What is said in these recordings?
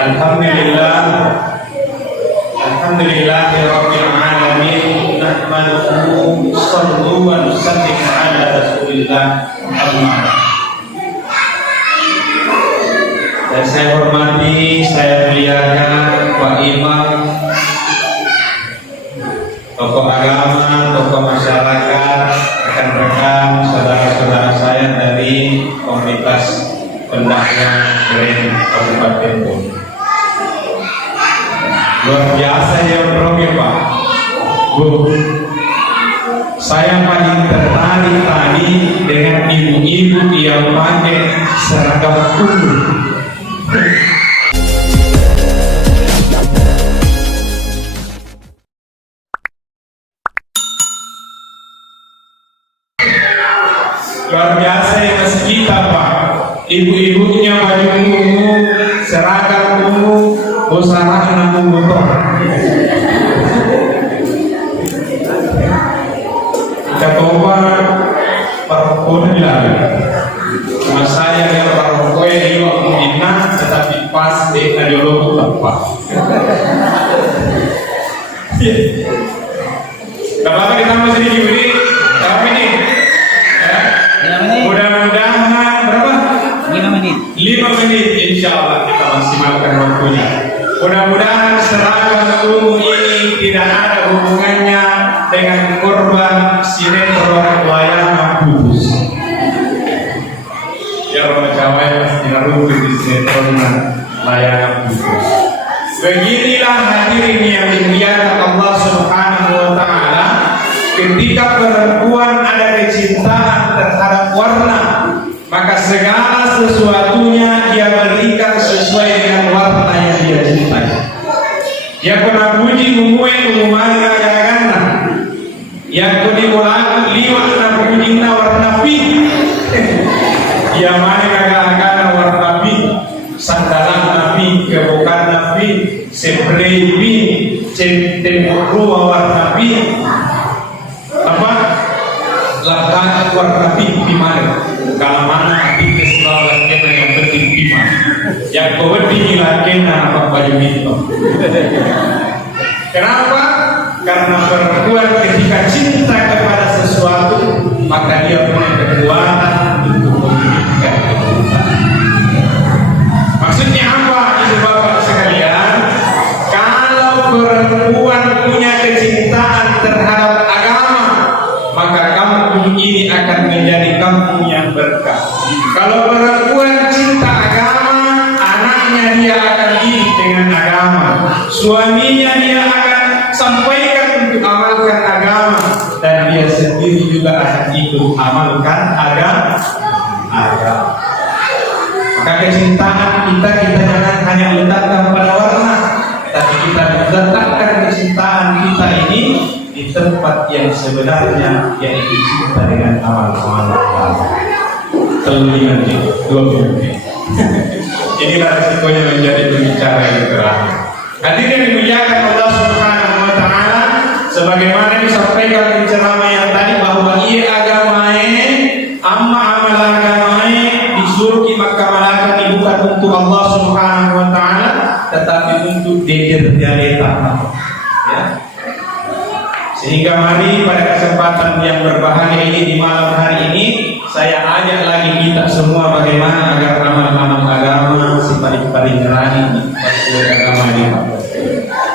Alhamdulillah, Alhamdulillahirabbil alamin, nahmaduhu sallu wa nusallimu ala Rasulillah amma. Dan saya hormati, saya muliakan Pak Imam, tokoh agama, tokoh masyarakat, rekan-rekan, saudara-saudara saya dari komunitas pendakwah Brand Kabupaten Bogor. Luar biasa ya Bro ya Pak. Bu, saya paling tertarik tadi dengan ibu-ibu yang pakai seragam ungu. Luar biasa ya Mas kita Pak. Ibu-ibunya baju ungu, seragam ungu, busana namun motor. Kita coba perempuan lagi. Cuma saya yang perempuan ini waktu ingat, tetapi pas di radiologi tepat. Gak apa-apa ditambah sedikit ini. Berapa ini? Mudah-mudahan berapa? 5 menit insya Allah kita maksimalkan waktunya. Mudah-mudahan seragam ungu ini tidak ada hubungannya dengan korban sinetron Layangan Putus. Ya orang Jawa pasti naruh di sinetron Layangan Putus. Beginilah hadirin yang dimuliakan Allah Subhanahu wa Ta'ala, ketika perempuan ada kecintaan terhadap warna, maka segala sesuatunya dia berikan sesuai dengan warna yang dia cintai. Ya kena puji mumuai umumana gana, ya kuni mulaku liwat na puji na warna pink. Ya mana gana warna pink, sandalan na pink, kebukan na pink, spray pink, temurua warna pink. Apa? Lakukan warna pink di mana? Kalau mana pink selalu kena yang penting iman. Yang kau tinggal kena apa baju itu. Kenapa? Karena perempuan ketika cinta kepada sesuatu, maka dia punya kekuatan untuk memiliki kebutuhan. Maksudnya apa, ibu bapak sekalian? Kalau perempuan punya kecintaan terhadap agama, maka kampung ini akan menjadi kampung yang berkah. Kalau perempuan cinta agama, anaknya dia akan didik dengan agama, suaminya dia akan sampaikan untuk amalkan agama, dan dia sendiri juga akan ikut amalkan agama. Maka kecintaan kita jangan hanya letakkan pada warna, tapi kita letakkan kecintaan kita ini di tempat yang sebenarnya, yaitu cinta dengan amal-amal agama. Telinga 2 menit. Inilah resikonya menjadi pembicara yang terakhir. Hadirin yang dimuliakan Allah Subhanahu wa Ta'ala, sebagaimana disampaikan di ceramah yang tadi, bahwa ia agama amma amal agama disuruh dimakamalakan bukan untuk Allah Subhanahu wa Ta'ala, tetapi untuk diri dia. Ya. Sehingga mari pada kesempatan yang berbahagia ini, di malam hari ini, saya ajak lagi kita semua bagaimana agar amal-amal agama paling rani di agama ini.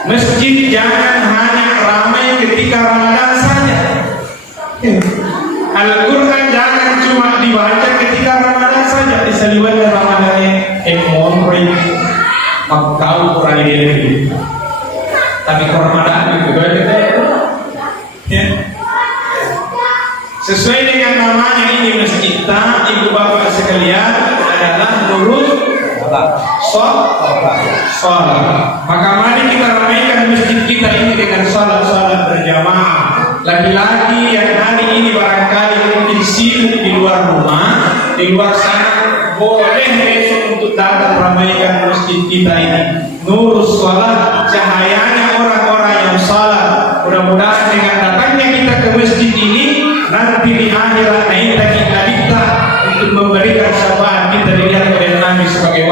Masjid jangan hanya ramai ketika Ramadan saja. Al-Quran jangan cuma dibaca ketika Ramadan saja. Diseliwatkan Ramadannya monroy makau Quran ini. Tapi Ramadan juga ada. Sesuai dengan namanya ini masjid kita, ibu bapak sekalian, adalah nurut sholat. Maka mari kita ramaikan masjid kita ini dengan sholat berjamaah. Laki-laki yang hari ini barangkali mungkin sibuk di luar rumah, di luar sana, boleh besok untuk datang ramaikan masjid kita ini. Nurus sholat, cahayanya orang-orang yang sholat. Mudah-mudahan dengan datangnya kita ke masjid ini, nanti di akhirat kita untuk memberikan syafaat kita dilihat oleh Nabi sebagai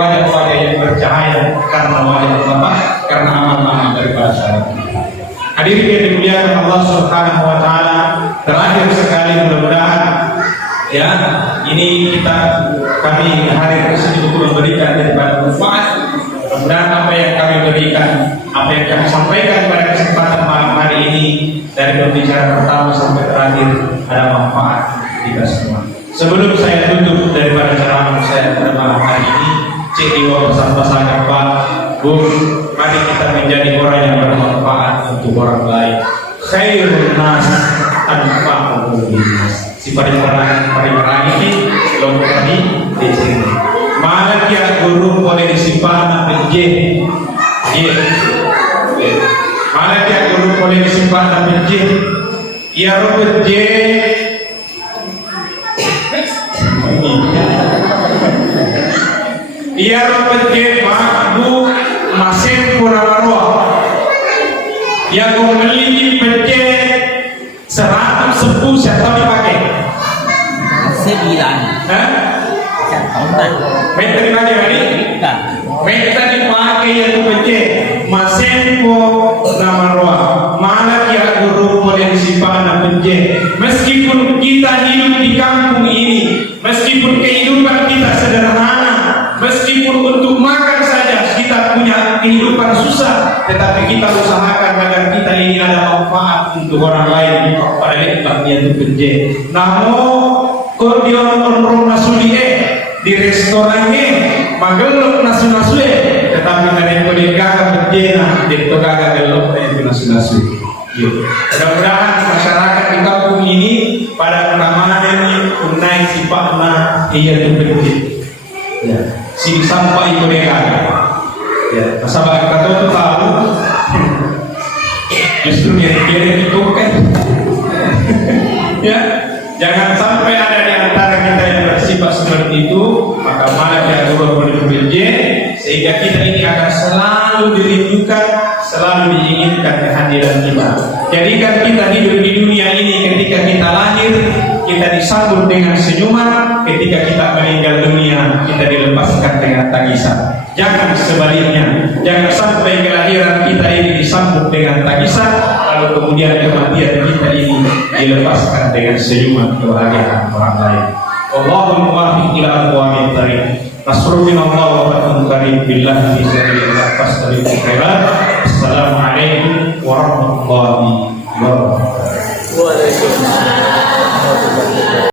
Hadirin yang dimuliakan Allah Subhanahu wa taala, terakhir sekali mudah-mudahan ya, ini kami hadir ke sini untuk memberikan daripada manfaat. Mudah-mudahan apa yang kami berikan, apa yang kami sampaikan pada kesempatan malam hari ini dari pembicaraan pertama sampai terakhir ada manfaat kita semua. Sebelum saya tutup daripada ceramah saya pada malam hari ini, cek iwa pesan-pesan Pak, Bu, mari kita menjadi orang yang bermanfaat untuk orang lain. Khairun nas anfa'uhum linnas. Si paling ini kelompok ini di sini. Mana dia guru boleh disimpan penjeh, mana dia guru boleh disimpan penjeh, ia penjeh. Ia penjeh makbu masih kurang roh. Ia memiliki penjeh 110 siapa dipakai? 9. Hah? Meter lagi hari? Meter dipakai yang penjeh masempo nama roh. Mana dia guru boleh disimpan penjeh. Meskipun kita hidup di kampung ini, meskipun kehidupan kita sederhana, meskipun untuk makan saja kita punya kehidupan susah, tetapi kita usahakan agar kita ini ada manfaat untuk orang lain. Pada letaknya itu penjeh. Namun kordion onrong nasulie di restorannya magelok nasu-nasue, tetapi kalian boleh gagal berjena di gagal gelok itu nasu-nasu. Mudah-mudahan masyarakat di kampung ini pada keamanan ini unai sifatnya ia itu penting. Ya, si sampai itu gagal. Ya, masalah kata itu tahu. Justru dia itu kan. Ya, jangan sampai ada di antara kita yang bersifat seperti itu, maka malah dia boleh berjeh, sehingga kita ini akan selalu dirindukan, selalu diinginkan kehadiran kita. Jadikan kita hidup di dunia ini, ketika kita lahir, kita disambut dengan senyuman, ketika kita meninggal dunia, kita dilepaskan dengan tangisan. Jangan sebaliknya, jangan sampai kelahiran kita ini disambut dengan tangisan, lalu kemudian kematian kita ini dilepaskan dengan senyuman kebahagiaan orang lain. Allahumma muwaffiq ila aqwamit thariq. Nasrul min Allah wa fatun karim billahi fi sabilillah fastabiqul khairat. Assalamualaikum warahmatullahi wabarakatuh. Waalaikumsalam.